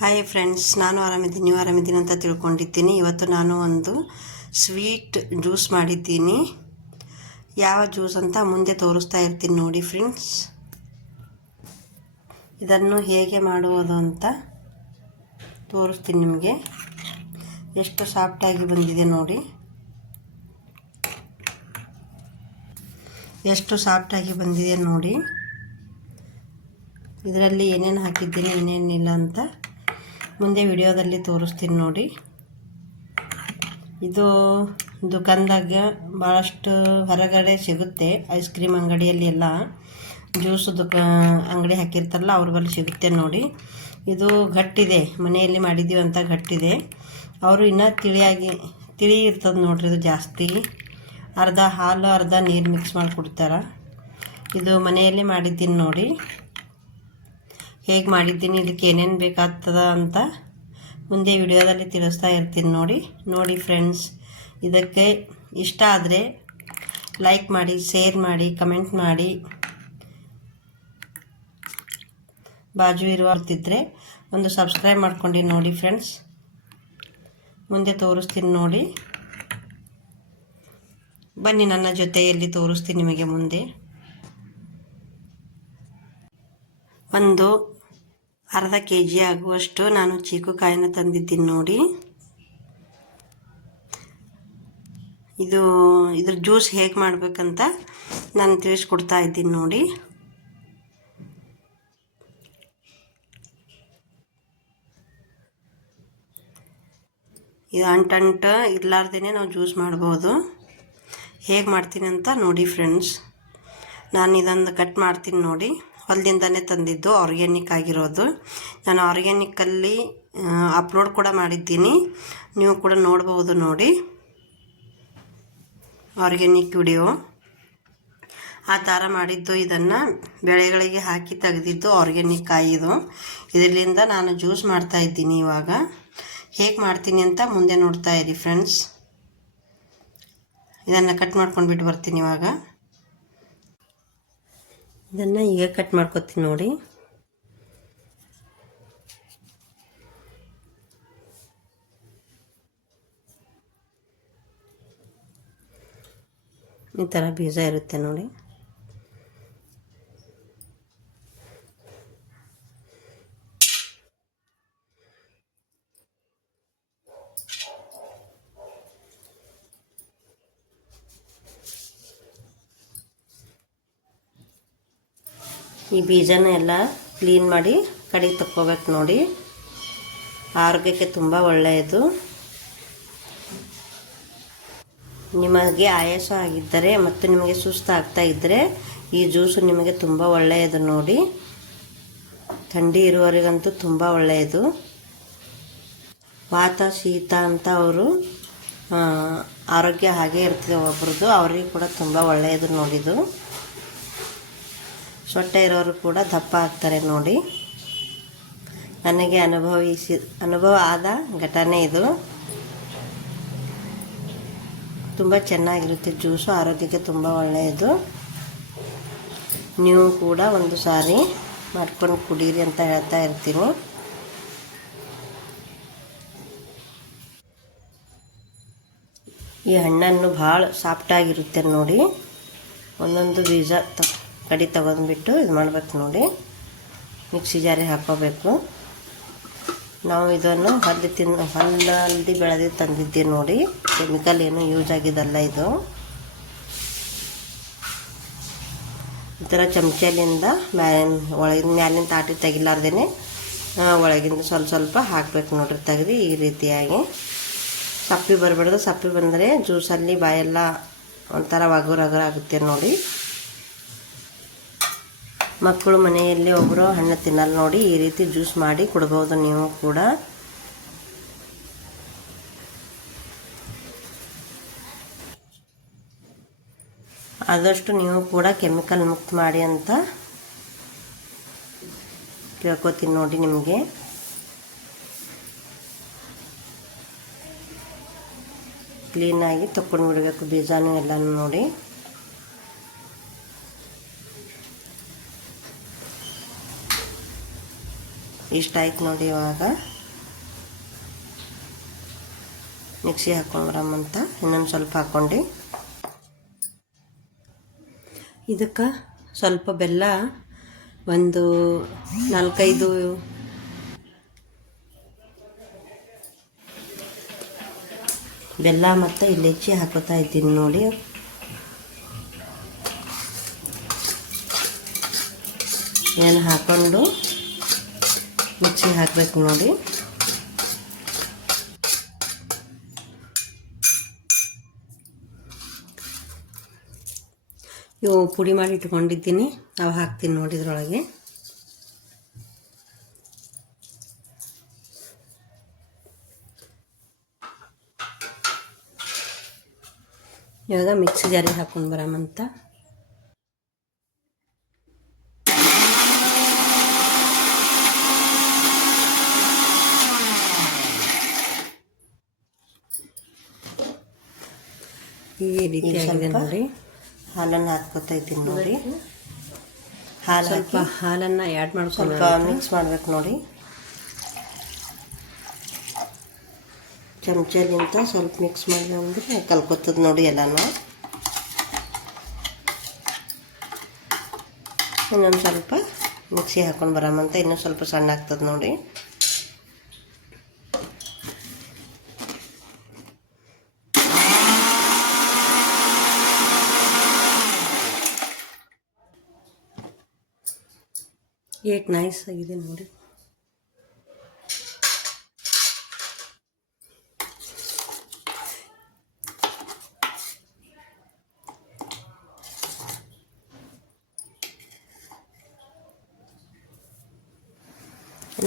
Hi friends, ನಾನು ಆರಾಮಿದ್ದೀನಿ, ನೀವು ಆರಾಮಿದ್ದೀನಿ ಅಂತ ತಿಳ್ಕೊಂಡಿದ್ದೀನಿ. ಇವತ್ತು ನಾನು ಒಂದು ಸ್ವೀಟ್ ಜ್ಯೂಸ್ ಮಾಡಿದ್ದೀನಿ. ಯಾವ ಜ್ಯೂಸ್ ಅಂತ ಮುಂದೆ ತೋರಿಸ್ತಾ ಇರ್ತೀನಿ ನೋಡಿ ಫ್ರೆಂಡ್ಸ್. ಇದನ್ನು ಹೇಗೆ ಮಾಡುವುದು ಅಂತ ತೋರಿಸ್ತೀನಿ ನಿಮಗೆ. ಎಷ್ಟು ಸಾಫ್ಟಾಗಿ ಬಂದಿದೆ ನೋಡಿ, ಎಷ್ಟು ಸಾಫ್ಟಾಗಿ ಬಂದಿದೆ ನೋಡಿ. ಇದರಲ್ಲಿ ಏನೇನು ಹಾಕಿದ್ದೀನಿ ಏನೇನಿಲ್ಲ ಅಂತ ಮುಂದೆ ವಿಡಿಯೋದಲ್ಲಿ ತೋರಿಸ್ತೀನಿ ನೋಡಿ. ಇದು ದುಕಾನ್ದಾಗ ಭಾಳಷ್ಟು ಹೊರಗಡೆ ಸಿಗುತ್ತೆ, ಐಸ್ ಕ್ರೀಮ್ ಅಂಗಡಿಯಲ್ಲಿ ಎಲ್ಲ ಜ್ಯೂಸ್ ಅಂಗಡಿ ಹಾಕಿರ್ತಾರಲ್ಲ ಅವ್ರ ಬಳಿ ಸಿಗುತ್ತೆ ನೋಡಿ. ಇದು ಗಟ್ಟಿದೆ, ಮನೆಯಲ್ಲಿ ಮಾಡಿದ್ದೀವಿ ಅಂತ ಗಟ್ಟಿದೆ. ಅವರು ಇನ್ನೂ ತಿಳಿ ಇರ್ತದೆ ನೋಡ್ರಿ. ಇದು ಜಾಸ್ತಿ ಅರ್ಧ ಹಾಲು ಅರ್ಧ ನೀರು ಮಿಕ್ಸ್ ಮಾಡಿ ಕೊಡ್ತಾರೆ. ಇದು ಮನೆಯಲ್ಲಿ ಮಾಡಿದ್ದೀನಿ ನೋಡಿ. ಹೇಗೆ ಮಾಡಿದ್ದೀನಿ, ಇದಕ್ಕೆ ಏನೇನು ಬೇಕಾಗ್ತದ ಅಂತ ಮುಂದೆ ವಿಡಿಯೋದಲ್ಲಿ ತಿಳಿಸ್ತಾ ಇರ್ತೀನಿ ನೋಡಿ ಫ್ರೆಂಡ್ಸ್. ಇದಕ್ಕೆ ಇಷ್ಟ ಆದರೆ ಲೈಕ್ ಮಾಡಿ, ಶೇರ್ ಮಾಡಿ, ಕಮೆಂಟ್ ಮಾಡಿ. ಬಾಜು ಇರುತ್ತಿದ್ದರೆ ಒಂದು ಸಬ್ಸ್ಕ್ರೈಬ್ ಮಾಡ್ಕೊಂಡು ನೋಡಿ ಫ್ರೆಂಡ್ಸ್. ಮುಂದೆ ತೋರಿಸ್ತೀನಿ ನೋಡಿ, ಬನ್ನಿ ನನ್ನ ಜೊತೆಯಲ್ಲಿ ತೋರಿಸ್ತೀನಿ ನಿಮಗೆ. ಮುಂದೆ ಒಂದು ಅರ್ಧ kg ಆಗುವಷ್ಟು ನಾನು ಚೀಕುಕಾಯಿನ ತಂದಿದ್ದೀನಿ ನೋಡಿ. ಇದ್ರ ಜ್ಯೂಸ್ ಹೇಗೆ ಮಾಡಬೇಕಂತ ನಾನು ತಿಳಿಸ್ಕೊಡ್ತಾ ಇದ್ದೀನಿ ನೋಡಿ. ಇದು ಅಂಟು ಇರಲಾರ್ದೇ ನಾವು ಜ್ಯೂಸ್ ಮಾಡ್ಬೋದು. ಹೇಗೆ ಮಾಡ್ತೀನಿ ಅಂತ ನೋಡಿ ಫ್ರೆಂಡ್ಸ್. ನಾನು ಇದೊಂದು ಕಟ್ ಮಾಡ್ತೀನಿ ನೋಡಿ. ಹೊಲದಿಂದನೇ ತಂದಿದ್ದು, ಆರ್ಗ್ಯಾನಿಕ್ ಆಗಿರೋದು. ನಾನು ಆರ್ಗ್ಯಾನಿಕ್ಕಲ್ಲಿ ಅಪ್ಲೋಡ್ ಕೂಡ ಮಾಡಿದ್ದೀನಿ, ನೀವು ಕೂಡ ನೋಡ್ಬೋದು ನೋಡಿ. ಆರ್ಗ್ಯಾನಿಕ್ ವಿಡಿಯೋ ಆ ಥರ ಮಾಡಿದ್ದು. ಇದನ್ನು ಬೆಳೆಗಳಿಗೆ ಹಾಕಿ ತೆಗೆದಿದ್ದು ಆರ್ಗ್ಯಾನಿಕ್ ಕಾಯಿದು. ಇದರಿಂದ ನಾನು ಜ್ಯೂಸ್ ಮಾಡ್ತಾಯಿದ್ದೀನಿ. ಇವಾಗ ಹೇಗೆ ಮಾಡ್ತೀನಿ ಅಂತ ಮುಂದೆ ನೋಡ್ತಾ ಇರಿ ಫ್ರೆಂಡ್ಸ್. ಇದನ್ನು ಕಟ್ ಮಾಡ್ಕೊಂಡು ಬಿಟ್ಟು ಬರ್ತೀನಿ ಇವಾಗ. ಇದನ್ನು ಈಗ ಕಟ್ ಮಾಡ್ಕೊತೀನಿ ನೋಡಿ. ಈ ಥರ ಬೀಜ ಇರುತ್ತೆ ನೋಡಿ. ಈ ಬೀಜನ ಎಲ್ಲ ಕ್ಲೀನ್ ಮಾಡಿ ಕಡೆಗೆ ತಕ್ಕೋಬೇಕು ನೋಡಿ. ಆರೋಗ್ಯಕ್ಕೆ ತುಂಬ ಒಳ್ಳೆಯದು. ನಿಮಗೆ ಆಯಾಸ ಆಗಿದ್ದರೆ ಮತ್ತು ನಿಮಗೆ ಸುಸ್ತು ಆಗ್ತಾ ಇದ್ದರೆ ಈ ಜ್ಯೂಸು ನಿಮಗೆ ತುಂಬ ಒಳ್ಳೆಯದು ನೋಡಿ. ಥಂಡಿ ಇರುವವರಿಗಂತೂ ತುಂಬ ಒಳ್ಳೆಯದು. ವಾತ ಶೀತ ಅಂತ ಅವರು ಆರೋಗ್ಯ ಹಾಗೆ ಇರ್ತದೆ ಒಬ್ರದ್ದು, ಅವರಿಗೆ ಕೂಡ ತುಂಬ ಒಳ್ಳೆಯದು ನೋಡಿದು. ಸೊಟ್ಟೆ ಇರೋರು ಕೂಡ ದಪ್ಪ ಆಗ್ತಾರೆ ನೋಡಿ. ನನಗೆ ಅನುಭವ ಆದ ಘಟನೆ ಇದು. ತುಂಬ ಚೆನ್ನಾಗಿರುತ್ತೆ ಜ್ಯೂಸು, ಆರೋಗ್ಯಕ್ಕೆ ತುಂಬ ಒಳ್ಳೆಯದು. ನೀವು ಕೂಡ ಒಂದು ಸಾರಿ ಮಾಡ್ಕೊಂಡು ಕುಡೀರಿ ಅಂತ ಹೇಳ್ತಾ ಇರ್ತೀನಿ. ಈ ಹಣ್ಣನ್ನು ಭಾಳ ಸಾಫ್ಟಾಗಿರುತ್ತೆ ನೋಡಿ. ಒಂದೊಂದು ಬೀಜ ಕಡಿ ತಗೊಂಡ್ಬಿಟ್ಟು ಇದು ಮಾಡಬೇಕು ನೋಡಿ. ಮಿಕ್ಸಿ ಜಾರಿಗೆ ಹಾಕೋಬೇಕು. ನಾವು ಇದನ್ನು ಹೊಲದಲ್ಲಿ ಬೆಳೆದು ತಂದಿದ್ದೀವಿ ನೋಡಿ. ಕೆಮಿಕಲ್ ಏನು ಯೂಸ್ ಆಗಿದ್ದಲ್ಲ ಇದು. ಈ ಥರ ಚಮಚಲಿಂದ ಮ್ಯಾಲಿನ ತಾಟಿ ತೆಗಿಲಾರ್ದೇ ಒಳಗಿಂದ ಸ್ವಲ್ಪ ಹಾಕಬೇಕು ನೋಡ್ರಿ. ತೆಗೆದು ಈ ರೀತಿಯಾಗಿ ಸಪ್ಪೆ ಬರಬಾರ್ದು. ಸಪ್ಪೆ ಬಂದರೆ ಜ್ಯೂಸಲ್ಲಿ ಬಾಯೆಲ್ಲ ಒಂಥರ ಒಗರು ಆಗುತ್ತೆ ನೋಡಿ. ಮಕ್ಕಳು ಮನೆಯಲ್ಲಿ ಒಬ್ಬರು ಹಣ್ಣು ತಿನ್ನಲ್ಲ ನೋಡಿ. ಈ ರೀತಿ ಜ್ಯೂಸ್ ಮಾಡಿ ಕೊಡ್ಬೋದು ನೀವು ಕೂಡ. ಆದಷ್ಟು ನೀವು ಕೂಡ ಕೆಮಿಕಲ್ ಮುಕ್ತ ಮಾಡಿ ಅಂತ ಕೇಳ್ಕೊತೀನಿ ನೋಡಿ ನಿಮಗೆ. ಕ್ಲೀನಾಗಿ ತಕ್ಕೊಂಡು ಬಿಡಬೇಕು ಬೀಜನೂ ಎಲ್ಲನೂ ನೋಡಿ. ಇಷ್ಟ ಆಯ್ತು ನೋಡಿ. ಇವಾಗ ಮಿಕ್ಸಿ ಹಾಕೊಂಡ್ಬರಮ್ಮಂತ ಇನ್ನೊಂದು ಸ್ವಲ್ಪ ಹಾಕ್ಕೊಂಡು ಇದಕ್ಕೆ ಸ್ವಲ್ಪ ಬೆಲ್ಲ, ಒಂದು 4-5 ಬೆಲ್ಲ ಮತ್ತು ಇಲೈಚಿ ಹಾಕೋತಾ ಇದ್ದೀನಿ ನೋಡಿ. ಏನು ಹಾಕ್ಕೊಂಡು ಮಿಕ್ಸಿ ಹಾಕಬೇಕು ನೋಡಿ. ಇವು ಪುಡಿ ಮಾಡಿ ಇಟ್ಕೊಂಡಿದ್ದೀನಿ, ಅವು ಹಾಕ್ತೀನಿ ನೋಡಿ ಇದ್ರೊಳಗೆ. ಇವಾಗ ಮಿಕ್ಸಿ ಜಾರಿಗೆ ಹಾಕೊಂಡು ಬರಮಂತ. ಈ ರೀತಿ ಆಗಿದೆ ನೋಡಿ. ಹಾಲನ್ನು ಹಾಕ್ಕೊತಾ ಇದ್ದೀನಿ ನೋಡಿ. ಹಾಲು ಸ್ವಲ್ಪ ಹಾಲನ್ನು ಆ್ಯಡ್ ಮಾಡಿ ಸ್ವಲ್ಪ ಮಿಕ್ಸ್ ಮಾಡಬೇಕು ನೋಡಿ. ಚಮಚಲಿಂತ ಸ್ವಲ್ಪ ಮಿಕ್ಸ್ ಮಾಡಿ ಅಂದರೆ ಕಲ್ಕೊತದ ನೋಡಿ ಎಲ್ಲನೂ. ಇನ್ನೊಂದು ಸ್ವಲ್ಪ ಮಿಕ್ಸಿ ಹಾಕೊಂಡು ಬರಮಂತ. ಇನ್ನೂ ಸ್ವಲ್ಪ ಸಣ್ಣ ಆಗ್ತದೆ ನೋಡಿ. ಏಟ್ ನೈಸ್ ಆಗಿದೆ ನೋಡಿ.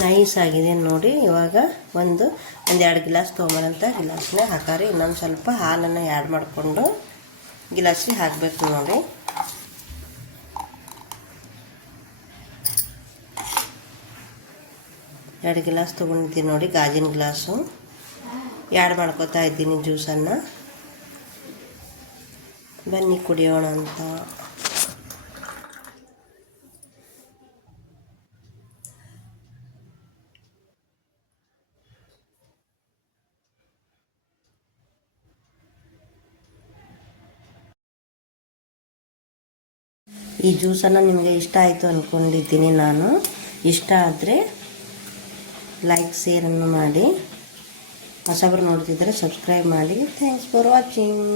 ನೈಸ್ ಆಗಿದೆ ನೋಡಿ. ಇವಾಗ ಒಂದು 2 ಗ್ಲಾಸ್ ತೊಗೊಂಬರಂತ ಗಿಲಾಸ್ನ ಹಾಕಾರಿ. ಇನ್ನೊಂದು ಸ್ವಲ್ಪ ಹಾಲನ್ನು ಆ್ಯಡ್ ಮಾಡಿಕೊಂಡು ಗಿಲಾಸಿಗೆ ಹಾಕಬೇಕು ನೋಡಿ. ಎರಡು ಗ್ಲಾಸ್ ತೊಗೊಂಡಿದ್ದೀನಿ ನೋಡಿ, ಗಾಜಿನ ಗ್ಲಾಸು. ಆ್ಯಡ್ ಮಾಡ್ಕೊತಾ ಇದ್ದೀನಿ ಜ್ಯೂಸನ್ನು. ಬನ್ನಿ ಕುಡಿಯೋಣ ಅಂತ. ಈ ಜ್ಯೂಸನ್ನು ನಿಮಗೆ ಇಷ್ಟ ಆಯಿತು ಅಂದ್ಕೊಂಡಿದ್ದೀನಿ ನಾನು. ಇಷ್ಟ ಆದರೆ ಲೈಕ್, ಶೇರನ್ನು ಮಾಡಿ. ಹೊಸಬರು ನೋಡ್ತಿದ್ದರೆ ಸಬ್ಸ್ಕ್ರೈಬ್ ಮಾಡಿ. Thanks for watching.